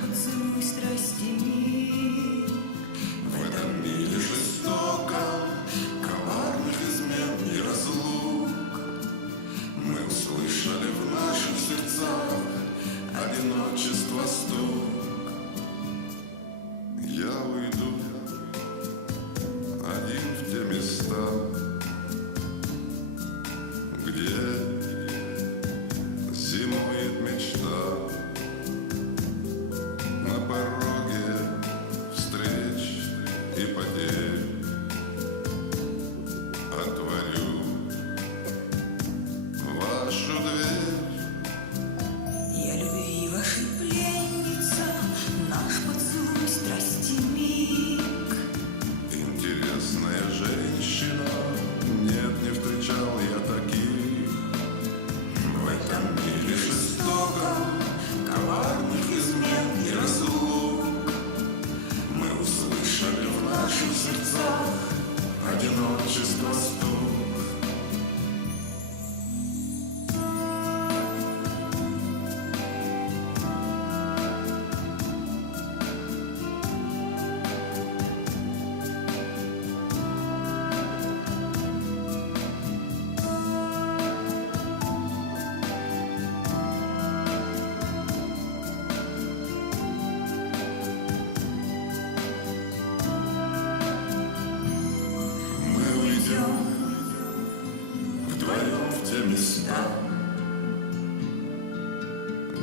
поцелуй страсти миг. В этом мире жестоком, коварных измен и разлук, мы услышали в наших сердцах одиночество стук. Я уйду один в те места, где зимует мечта. На пороге встреч и потерь отворю вашу дверь. Я любви вашей пленница, наш поцелуй страсти миг. Интересная женщина, нет, не встречал я таких. В этом мире жестоком, коварных измен и разлук, мы услышали в наших сердцах одиночество стук. Вдвоем в те места,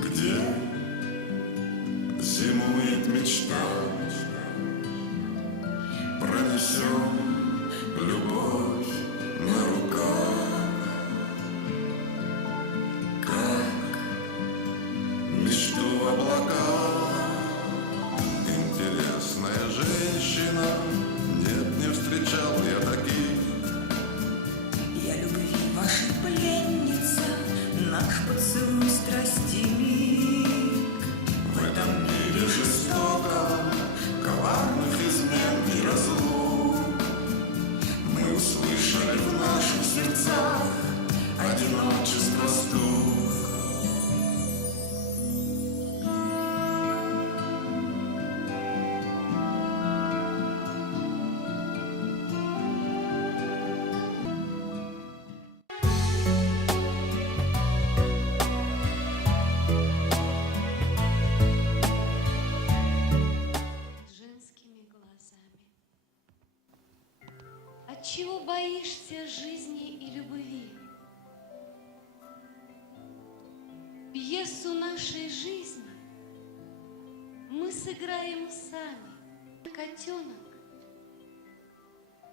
где зимует мечта. Пронесем любовь на руках, как мечту в облаках. Интересная женщина, нет, не встречал я таких. Я любви вашей пленница, наш поцелуй страсти миг. В этом мире жестоком, коварных измен и разлук, мы услышали в наших сердцах одиночество стук. Отчего боишься жизни и любви? Пьесу нашей жизни мы сыграем сами. Котенок,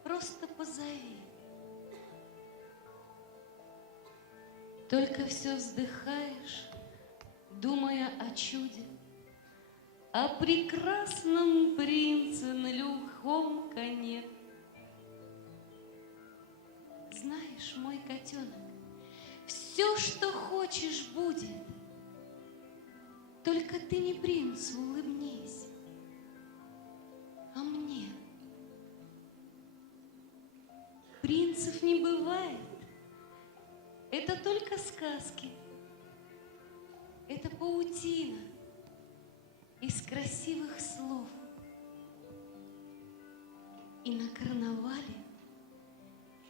просто позови. Только все вздыхаешь, думая о чуде, о прекрасном принце на лихом коне. Знаешь, мой котенок, все, что хочешь, будет. Только ты не принцу улыбнись, а мне. Принцев не бывает, это только сказки. Это паутина из красивых слов. И на карнавале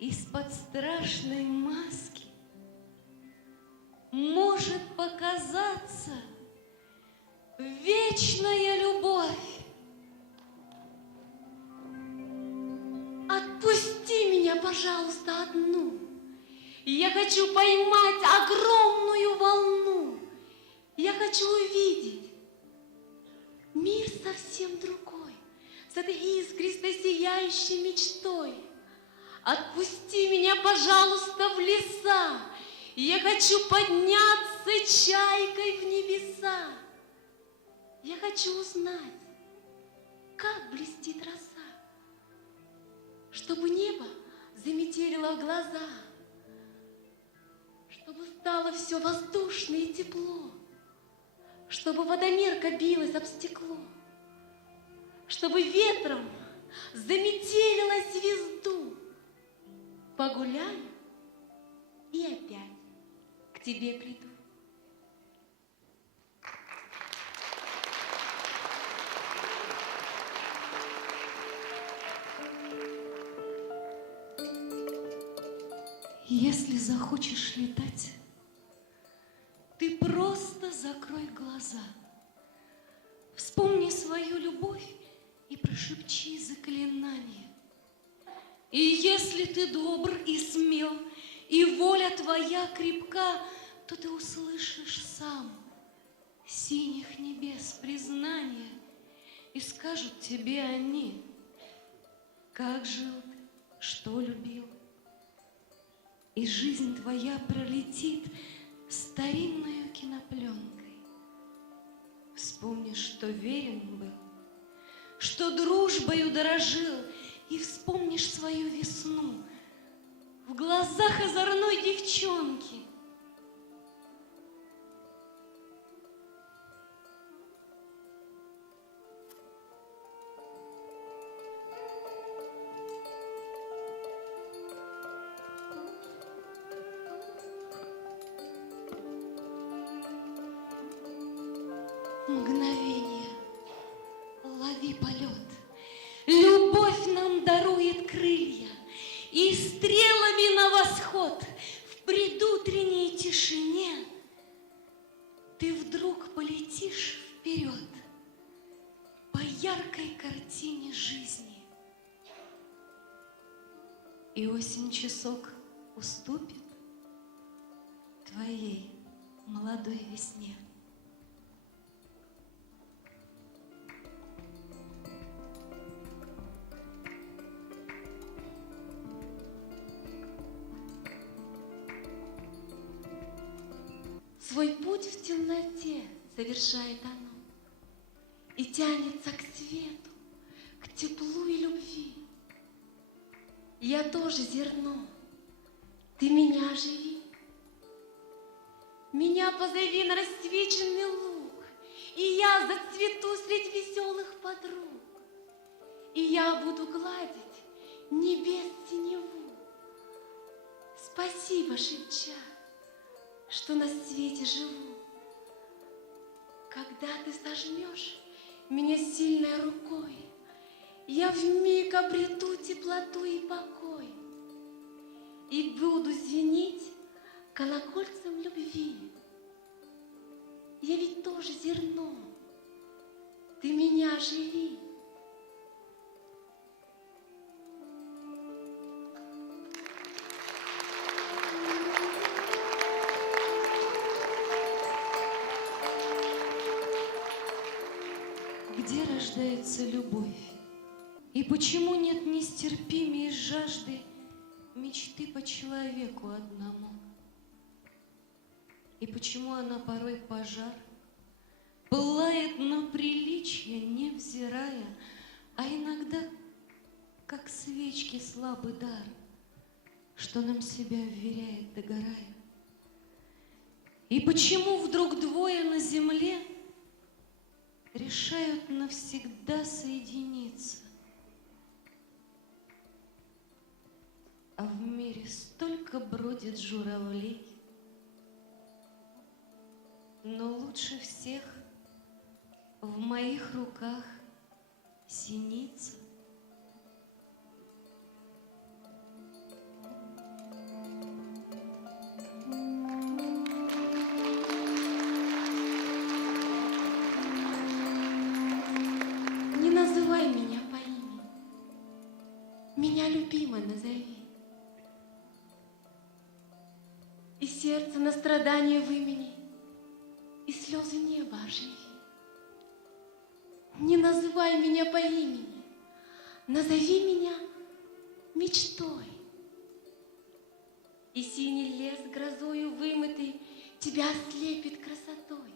из-под страшной маски может показаться вечная любовь. Отпусти меня, пожалуйста, одну. Я хочу поймать огромную волну. Я хочу увидеть мир совсем другой, с этой искристой сияющей мечтой. Отпусти меня, пожалуйста, в леса. Я хочу подняться чайкой в небеса. Я хочу узнать, как блестит роса, чтобы небо заметелило глаза, чтобы стало все воздушно и тепло, чтобы водомерка билась об стекло, чтобы ветром заметелила звезду. Погуляю и опять к тебе приду. Если захочешь летать, ты просто закрой глаза. Вспомни свою любовь и прошепчи заклинание. И если ты добр и смел, и воля твоя крепка, то ты услышишь сам синих небес признание, и скажут тебе они, как жил ты, что любил. И жизнь твоя пролетит старинною кинопленкой. Вспомнишь, что верен был, что дружбою дорожил, и вспомнишь свою весну в глазах озорной девчонки. Мгновение, лови полет. Любовь нам дарует крылья, и стрелами на восход в предутренней тишине ты вдруг полетишь вперед по яркой картине жизни. И осень часок уступит твоей молодой весне. Свой путь в темноте совершает оно и тянется к свету, к теплу и любви. Я тоже зерно, ты меня оживи. Меня позови на рассвеченный луг, и я зацвету средь веселых подруг. И я буду гладить небес синеву, спасибо шепча, что на свете живу. Когда ты сожмешь меня сильной рукой, я вмиг обрету теплоту и покой и буду звенеть колокольцем любви. Я ведь тоже зерно, ты меня оживи. Где рождается любовь? И почему нет нестерпимей жажды мечты по человеку одному? И почему она порой пожар пылает на приличие, невзирая, а иногда, как свечки, слабый дар, что нам себя вверяет, догорая? И почему вдруг двое на земле решают навсегда соединиться, а в мире столько бродит журавлей, но лучше всех в моих руках синица. Не называй меня по имени, меня любимой назови. И сердце на страдания вымени, и слезы неба оживи. Не называй меня по имени, назови меня мечтой. И синий лес грозою вымытый тебя ослепит красотой.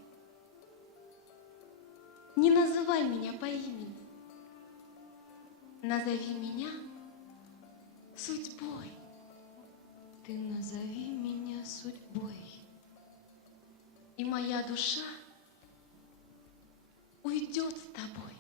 Не называй меня по имени, назови меня судьбой. Ты назови меня судьбой. И моя душа уйдет с тобой.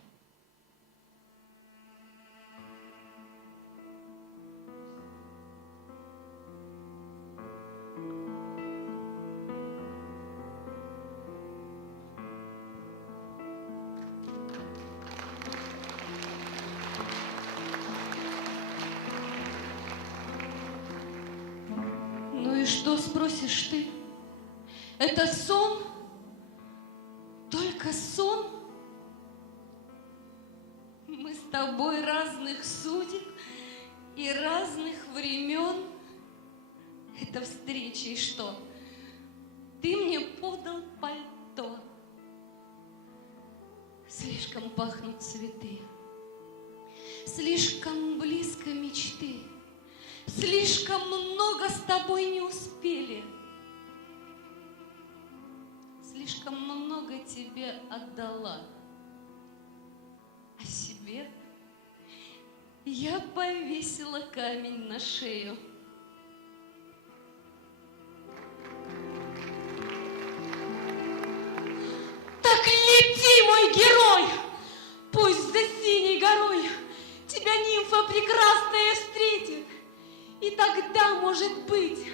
спросишь ты? Это сон? Только сон? Мы с тобой разных судеб и разных времен. Это встреча, и что? Ты мне подал пальто. Слишком пахнут цветы, слишком близко мечты, слишком много с тобой не успели. Слишком много тебе отдала. А себе я повесила камень на шею. Так лети, мой герой! Пусть за синей горой тебя нимфа прекрасная встретит. И тогда, может быть,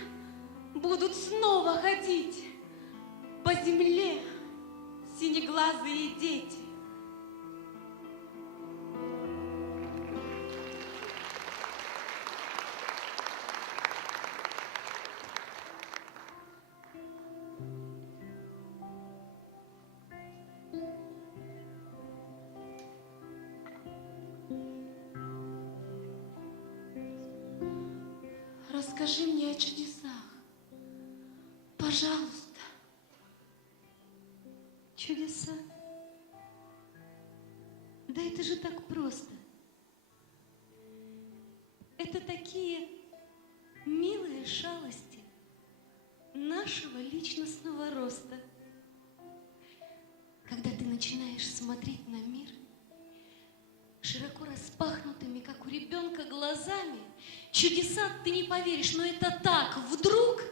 будут снова ходить по земле синеглазые дети. Расскажи мне о чудесах, пожалуйста. Чудеса? Да это же так просто. Это такие милые шалости нашего личностного роста. Когда ты начинаешь смотреть на мир широко распахнутыми, как у ребенка, глазами, чудеса ты не поверишь, но это так, вдруг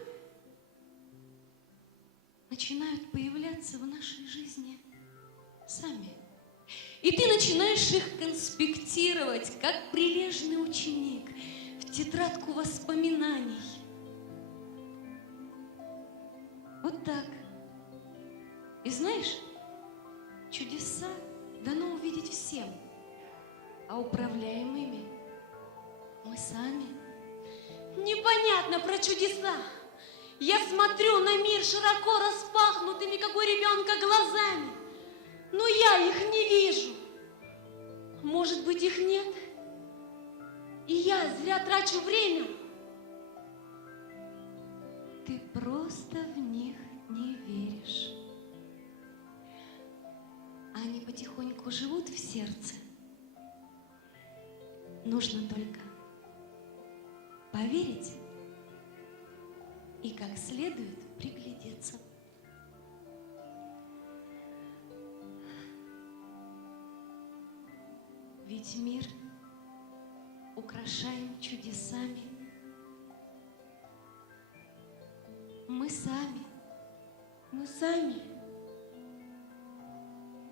начинают появляться в нашей жизни сами. И ты начинаешь их конспектировать, как прилежный ученик, в тетрадку воспоминаний. Вот так. И знаешь, чудеса дано увидеть всем, а управляемыми мы сами. Непонятно про чудеса. Я смотрю на мир широко распахнутыми, как у ребенка, глазами, но я их не вижу. Может быть, их нет? И я зря трачу время. Ты просто в них не веришь. Они потихоньку живут в сердце. Нужно только поверить и как следует приглядеться. Ведь мир украшаем чудесами. Мы сами. Мы сами.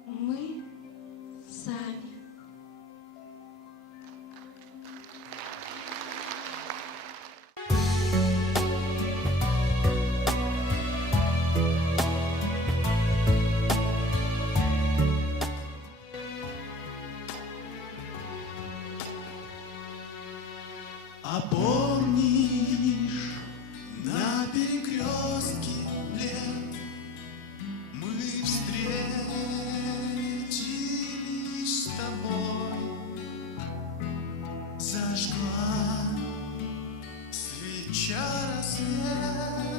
Мы сами. А помнишь, на перекрестке лет мы встретились с тобой, зажгла свеча рассвет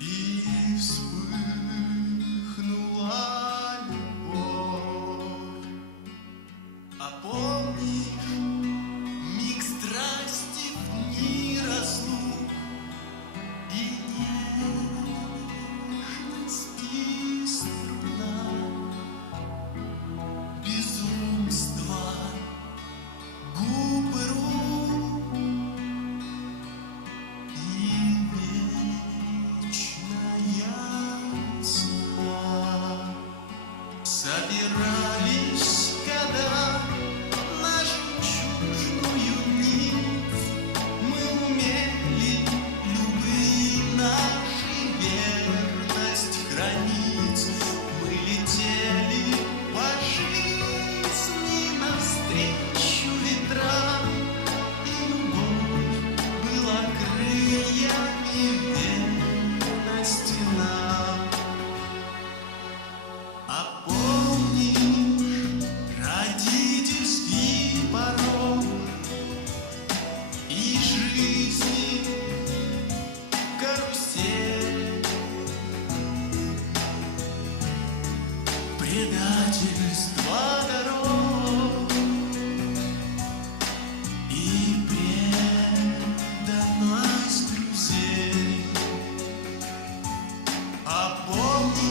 и вспыхнула любовь. А помнишь, миг страсти в дни разлук и нежности струна, безумства губ и рук и вечная сна. Собирались года на жемчужную нить, мы умели любые наши верность хранить. Мы летели по жизни навстречу ветрам, и любовь была крылья предательство дорог и преданность друзей. А помни,